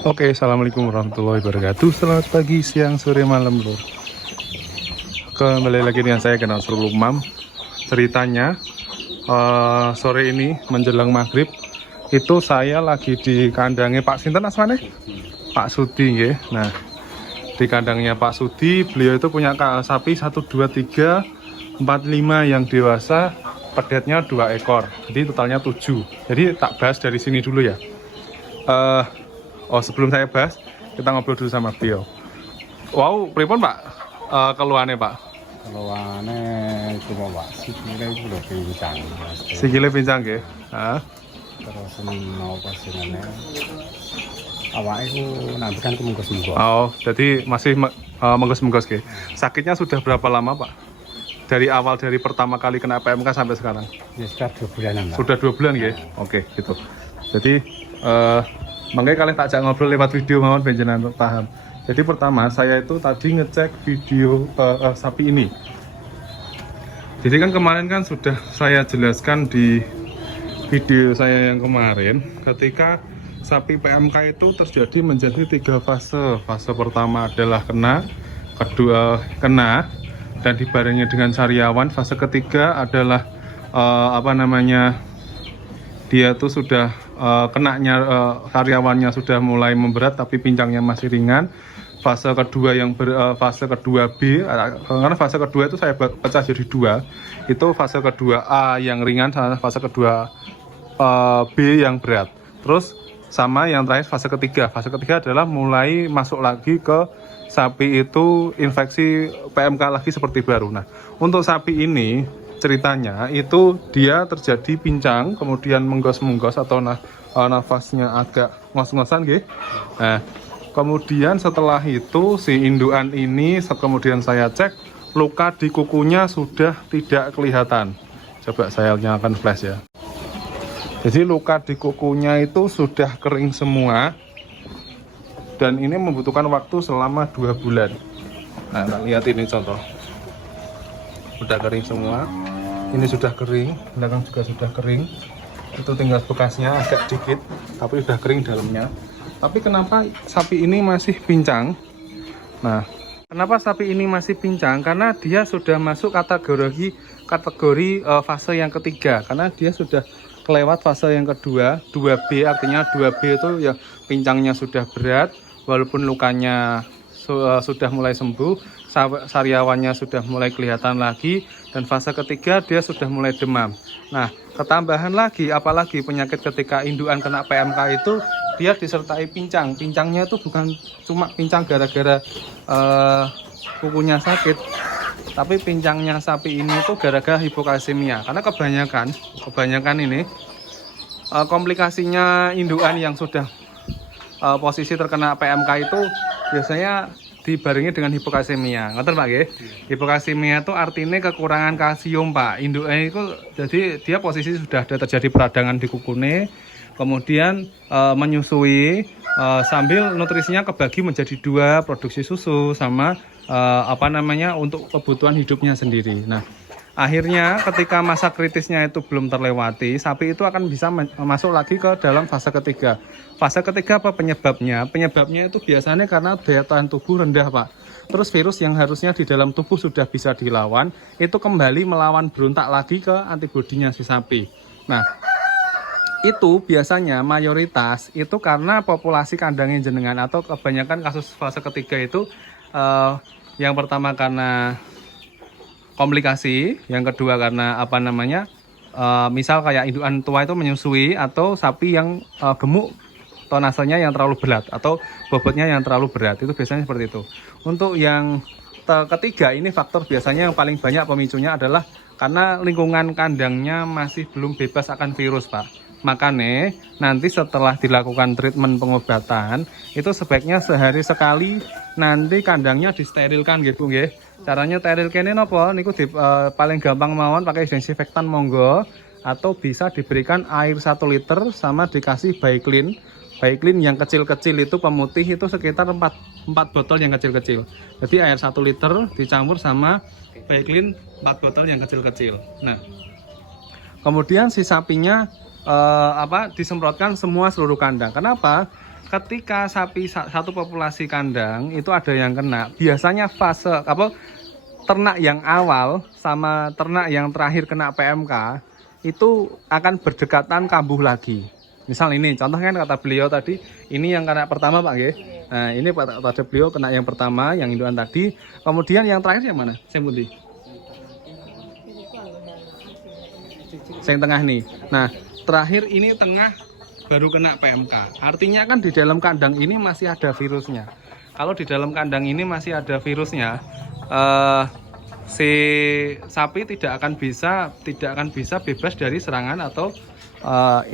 Oke, assalamualaikum warahmatullahi wabarakatuh. Selamat pagi, siang, sore, malam, bro. Kembali lagi dengan saya Nasrul Umam. Ceritanya sore ini menjelang maghrib itu saya lagi di kandangnya Pak Sinten asmane? Pak Sudi, ya. Nah, di kandangnya Pak Sudi, beliau itu punya sapi 1, 2, 3, 4, 5 yang dewasa, pedetnya 2 ekor. Jadi totalnya 7. Jadi tak bahas dari sini dulu ya. Sebelum saya bahas, kita ngobrol dulu sama beliau. Wow, pripun Pak? Keluhannya Pak? Keluhannya cuma Pak, sikile itu udah pincang. Sikile pincang ya? Terus mau pasinannya, awalnya itu nanti kan kemunggos-munggos. Oh, jadi masih menggos-menggos ya? Sakitnya sudah berapa lama Pak? Dari awal, dari pertama kali kena PMK sampai sekarang? Ya sekitar 2 bulanan Pak. Sudah 2 bulan ya? Oke, gitu. Jadi, makanya kalian tak ajak ngobrol lewat video mawon benjenan paham. Jadi pertama saya itu tadi ngecek video sapi ini. Jadi kan kemarin kan sudah saya jelaskan di video saya yang kemarin, ketika sapi PMK itu terjadi menjadi 3 fase. Fase pertama adalah kena, kedua kena, dan dibarengi dengan sariawan. Fase ketiga adalah dia tuh sudah kenanya karyawannya sudah mulai memberat tapi pincangnya masih ringan. Fase kedua fase kedua B, karena fase kedua itu saya pecah jadi 2. Itu fase kedua A yang ringan, fase kedua B yang berat. Terus sama yang terakhir fase ketiga. Fase ketiga adalah mulai masuk lagi ke sapi itu infeksi PMK lagi seperti baru. Nah, untuk sapi ini ceritanya itu dia terjadi pincang, kemudian menggos-menggos atau nafasnya agak ngos-ngosan gitu. Nah, kemudian setelah itu si indukan ini kemudian saya cek luka di kukunya sudah tidak kelihatan. Coba saya nyalakan flash ya. Jadi luka di kukunya itu sudah kering semua dan ini membutuhkan waktu selama 2 bulan. Nah, lihat ini contoh. Udah kering semua. Ini sudah kering, belakang juga sudah kering. Itu tinggal bekasnya agak dikit, tapi sudah kering dalamnya. Tapi kenapa sapi ini masih pincang? Nah, kenapa sapi ini masih pincang? Karena dia sudah masuk kategori fase yang ketiga. Karena dia sudah kelewat fase yang kedua, 2B, artinya 2B itu ya pincangnya sudah berat, walaupun lukanya sudah mulai sembuh, sariawannya sudah mulai kelihatan lagi, dan fase ketiga dia sudah mulai demam. Nah, ketambahan lagi, apalagi penyakit ketika indukan kena PMK itu dia disertai pincang. Pincangnya itu bukan cuma pincang gara-gara kukunya sakit, tapi pincangnya sapi ini itu gara-gara hipokalsemia. Karena kebanyakan ini komplikasinya indukan yang sudah posisi terkena PMK itu biasanya dibarengi dengan hipokalsemia. Ngerti Pak nggih? Hipokalsemia itu artinya kekurangan kalsium Pak. Induknya itu jadi dia posisi sudah ada terjadi peradangan di kukune, kemudian menyusui sambil nutrisinya kebagi menjadi 2, produksi susu sama untuk kebutuhan hidupnya sendiri. Nah, akhirnya ketika masa kritisnya itu belum terlewati, sapi itu akan bisa masuk lagi ke dalam fase ketiga. Fase ketiga apa penyebabnya? Penyebabnya itu biasanya karena daya tahan tubuh rendah Pak. Terus virus yang harusnya di dalam tubuh sudah bisa dilawan, itu kembali melawan berontak lagi ke antibodinya si sapi. Nah, itu biasanya mayoritas itu karena populasi kandangnya jenengan atau kebanyakan kasus fase ketiga itu yang pertama karena komplikasi, yang kedua karena misal kayak indukan tua itu menyusui, atau sapi yang gemuk, tonasenya yang terlalu berat atau bobotnya yang terlalu berat, itu biasanya seperti itu. Untuk yang ketiga ini faktor biasanya yang paling banyak pemicunya adalah karena lingkungan kandangnya masih belum bebas akan virus Pak. Makanya nanti setelah dilakukan treatment pengobatan itu sebaiknya sehari sekali nanti kandangnya disterilkan gitu nggih. Caranya sterilkan ini apa? Niku paling gampang mawon pakai desinfektan monggo, atau bisa diberikan air 1 liter sama dikasih Baiklin. Baiklin yang kecil-kecil itu pemutih itu sekitar 4 botol yang kecil-kecil. Jadi air 1 liter dicampur sama Baiklin 4 botol yang kecil-kecil. Nah, kemudian si sapinya disemprotkan semua seluruh kandang. Kenapa? ketika sapi satu populasi kandang itu ada yang kena, biasanya fase apa ternak yang awal sama ternak yang terakhir kena PMK itu akan berdekatan kambuh lagi. Misal ini contoh kan kata beliau tadi, ini yang kena pertama Pak nggih. Nah, ini pada beliau kena yang pertama, yang indukan tadi. Kemudian yang terakhir yang mana? Sing pundi? Sing tengah nih. Nah, terakhir ini tengah baru kena PMK. Artinya kan di dalam kandang ini masih ada virusnya. Kalau di dalam kandang ini masih ada virusnya, si sapi tidak akan bisa bebas dari serangan atau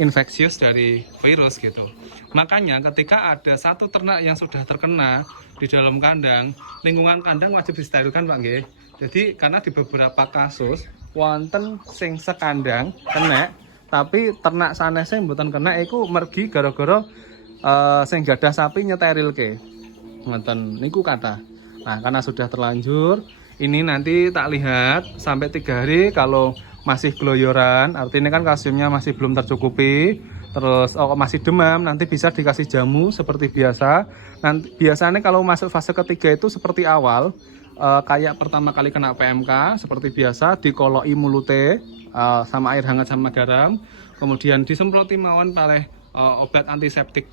infeksius dari virus gitu. Makanya ketika ada satu ternak yang sudah terkena di dalam kandang, lingkungan kandang wajib disterilkan Pak nggih. Jadi karena di beberapa kasus wonten sing sekandang kena tapi ternak sanese mboten kena iku mergi gara-gara sing gadah sapi nyeterilke. Ngoten niku kata. Nah, karena sudah terlanjur, ini nanti tak lihat sampai 3 hari kalau masih gloyoran, artinya kan kalsiumnya masih belum tercukupi. Terus masih demam, nanti bisa dikasih jamu seperti biasa. Nanti biasanya kalau masuk fase ketiga itu seperti awal, kayak pertama kali kena PMK seperti biasa, dikoloi mulute sama air hangat sama garam, kemudian disemproti mawon oleh obat antiseptik,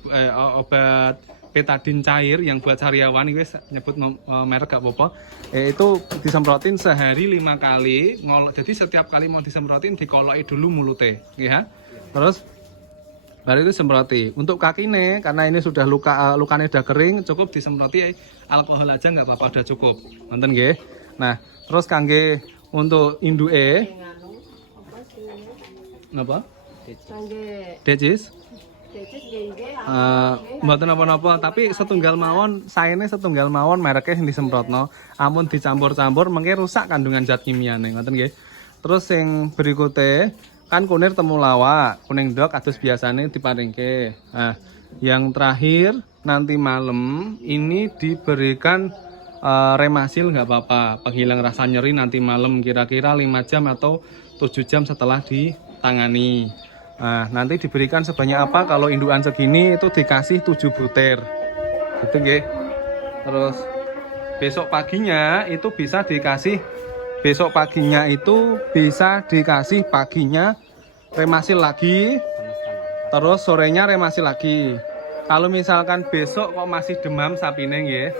obat betadin cair yang buat sariawan, guys nyebut merek gak apa-apa. Itu disemprotin sehari 5 kali, jadi setiap kali mau disemprotin dikoloi dulu mulute, ya. Terus baru itu semproti. Untuk kakine karena ini sudah lukanya udah kering, cukup disemproti alkohol aja nggak apa-apa, udah cukup. Nonton nggih. Nah, terus kangge untuk induke napa? Decis. Mboten napa-napa, tapi setunggal mawon, saene setunggal mawon mereknya sing disemprotno. Amun dicampur-campur mengke rusak kandungan zat kimiane, ngoten nggih. Terus yang berikutnya kan kunir temulawak, kuning dok kados biasane diparingke. Nah, yang terakhir nanti malam ini diberikan remasil nggak apa-apa, penghilang rasa nyeri nanti malam kira-kira 5 jam atau 7 jam setelah ditangani. Nah, nanti diberikan sebanyak apa? Kalau indukan segini itu dikasih 7 butir. Gitu nggih. Terus besok paginya itu bisa dikasih paginya remasil lagi. Terus sorenya remasil lagi. Kalau misalkan besok kok masih demam sapine nggih.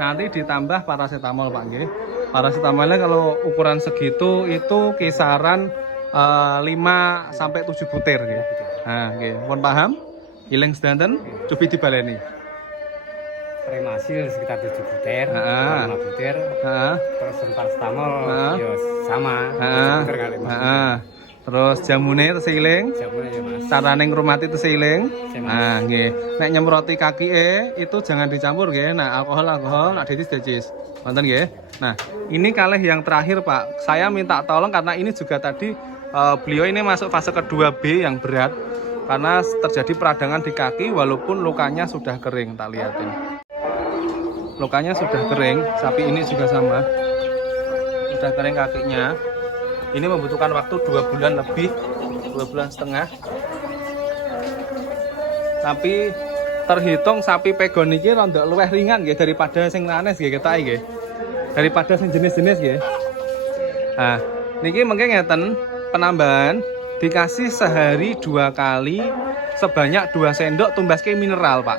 Nanti ditambah paracetamol Pak nggih. Paracetamolnya kalau ukuran segitu itu kisaran 5 sampai 7 butir nggih. Nah, nggih, pun paham? Iling sedanten cobi dibaleni. Remasil sekitar 7 butir, 5 butir. Terus paracetamol ya sama, 7 butir kali Mas. Terus jamune teseiling. Jamune ya Mas. Carane ngrumati teseiling. Nah, nggih. Nek nyemproti kakike itu jangan dicampur nggih. Nah, alkohol, nak decis. Wonten nggih. Nah, ini kalih yang terakhir Pak. Saya minta tolong karena ini juga tadi beliau ini masuk fase kedua B yang berat karena terjadi peradangan di kaki walaupun lukanya sudah kering. Tak lihatin. Lukanya sudah kering, sapi ini juga sama. Sudah kering kakinya. Ini membutuhkan waktu 2 bulan lebih, 2 bulan setengah. Tapi terhitung sapi pegon ini rada luwih ringan nggih daripada sing lanes nggih ketake nggih. Daripada sing jenis-jenis nggih. Nah, niki mengke ngeten penambahan dikasih sehari 2 kali sebanyak 2 sendok tumbaske mineral, Pak.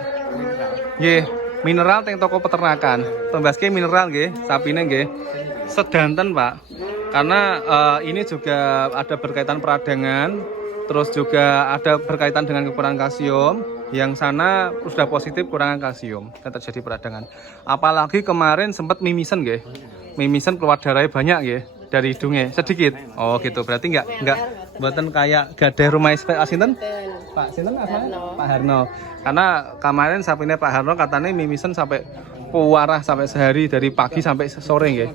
Nggih, mineral teng toko peternakan. Tumbaske mineral nggih, sapine nggih. Sedanten, Pak. Karena ini juga ada berkaitan peradangan, terus juga ada berkaitan dengan kekurangan kalsium. Yang sana sudah positif kurangan kalsium dan terjadi peradangan. Apalagi kemarin sempat mimisen nggih. Mimisen keluar darahnya banyak nggih dari hidungnya sedikit. Oh gitu. Berarti enggak mboten kayak gadah rumah sinten? Pak sinten asalnya? Pak Harno. Karena kemarin sapinya Pak Harno katanya mimisen sampai puarah sampai sehari dari pagi sampai sore nggih.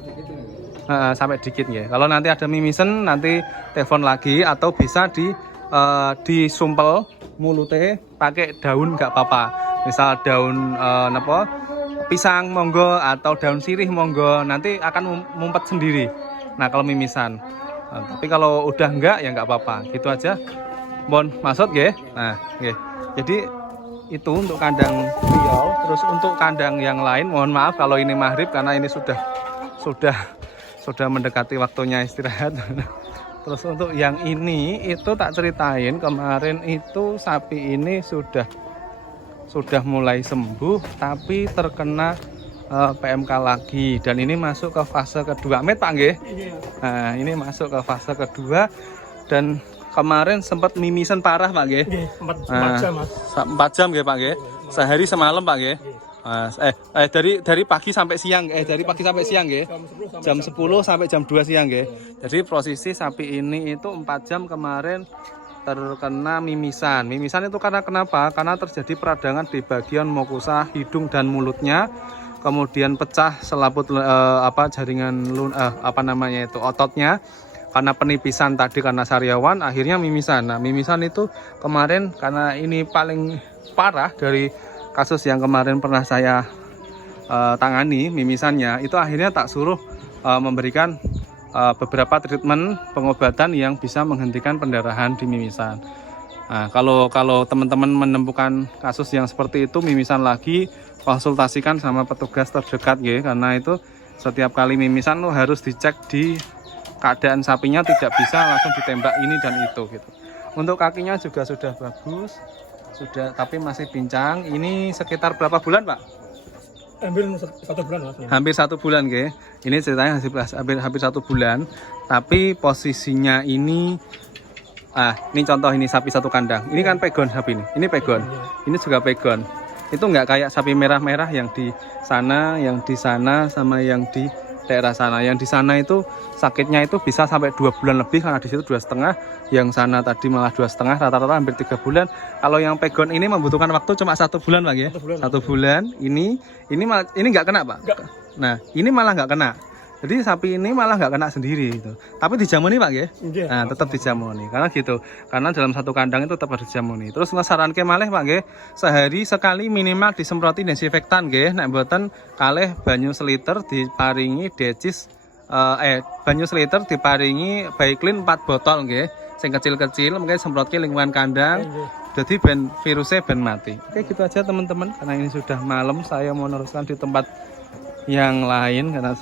Sampai dikit nggih. Kalau nanti ada mimisen nanti telepon lagi atau bisa disumpel mulute pakai daun nggak apa-apa. Misal daun pisang monggo atau daun sirih monggo, nanti akan mumpet sendiri. Nah kalau mimisan. Tapi kalau udah enggak ya nggak apa-apa. Gitu aja. Bon, maksud nggih. Nah, nggih. Jadi itu untuk kandang Riau. Terus untuk kandang yang lain, mohon maaf kalau ini maghrib karena ini sudah mendekati waktunya istirahat. Terus untuk yang ini itu tak ceritain kemarin itu sapi ini sudah mulai sembuh tapi terkena PMK lagi, dan ini masuk ke fase kedua. Met Pak nggih? Nah, ini masuk ke fase kedua dan kemarin sempat mimisan parah Pak nggih. 4 jam Mas. 4 jam nggih Pak nggih. Sehari semalam Pak nggih. Dari pagi sampai siang dari pagi sampai siang nggih. Jam 10 sampai jam 2 siang nggih. Jadi posisi sapi ini itu 4 jam kemarin terkena mimisan. Mimisan itu karena kenapa? Karena terjadi peradangan di bagian mukosa hidung dan mulutnya. Kemudian pecah selaput jaringan ototnya karena penipisan tadi, karena sariawan akhirnya mimisan. Nah, mimisan itu kemarin karena ini paling parah dari kasus yang kemarin pernah saya tangani mimisannya, itu akhirnya tak suruh memberikan beberapa treatment pengobatan yang bisa menghentikan pendarahan di mimisan. Nah, kalau teman-teman menemukan kasus yang seperti itu mimisan lagi, konsultasikan sama petugas terdekat ya, karena itu setiap kali mimisan lo harus dicek di keadaan sapinya, tidak bisa langsung ditembak ini dan itu gitu. Untuk kakinya juga sudah bagus, tapi masih pincang. Ini sekitar berapa bulan Pak? Hampir 1 bulan Mas. Hampir 1 bulan nggih. Ini ceritanya hampir 1 bulan, tapi posisinya ini contoh ini sapi satu kandang. Ini kan pegon sapi ini pegon. Ini juga pegon. Itu nggak kayak sapi merah-merah yang di sana sama yang di daerah sana. Yang di sana itu sakitnya itu bisa sampai 2 bulan lebih, karena di situ 2,5, yang sana tadi malah 2,5, rata-rata hampir 3 bulan. Kalau yang pegon ini membutuhkan waktu cuma 1 bulan Pak ya. 1 bulan. Ini nggak kena Pak. Enggak. Nah, ini malah nggak kena. Jadi sapi ini malah nggak kena sendiri gitu. Tapi dijamuni Pak ya. Nah, tetap dijamuni karena gitu. Karena dalam satu kandang itu tetap harus dijamuni. Terus ngesaranke malih Pak nggih, sehari sekali minimal disemproti desinfektan nggih. Nek mboten kalih banyu seliter diparingi decis banyu seliter diparingi Baiklin 4 botol nggih. Sing kecil-kecil mungkin semprotke lingkungan kandang. Jadi virusnya mati. Oke, gitu aja teman-teman. Karena ini sudah malam, saya mau meneruskan di tempat yang lain karena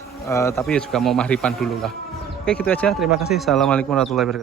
tapi ya juga mau mahriban dulu lah. Oke, gitu aja. Terima kasih. Assalamualaikum warahmatullahi wabarakatuh.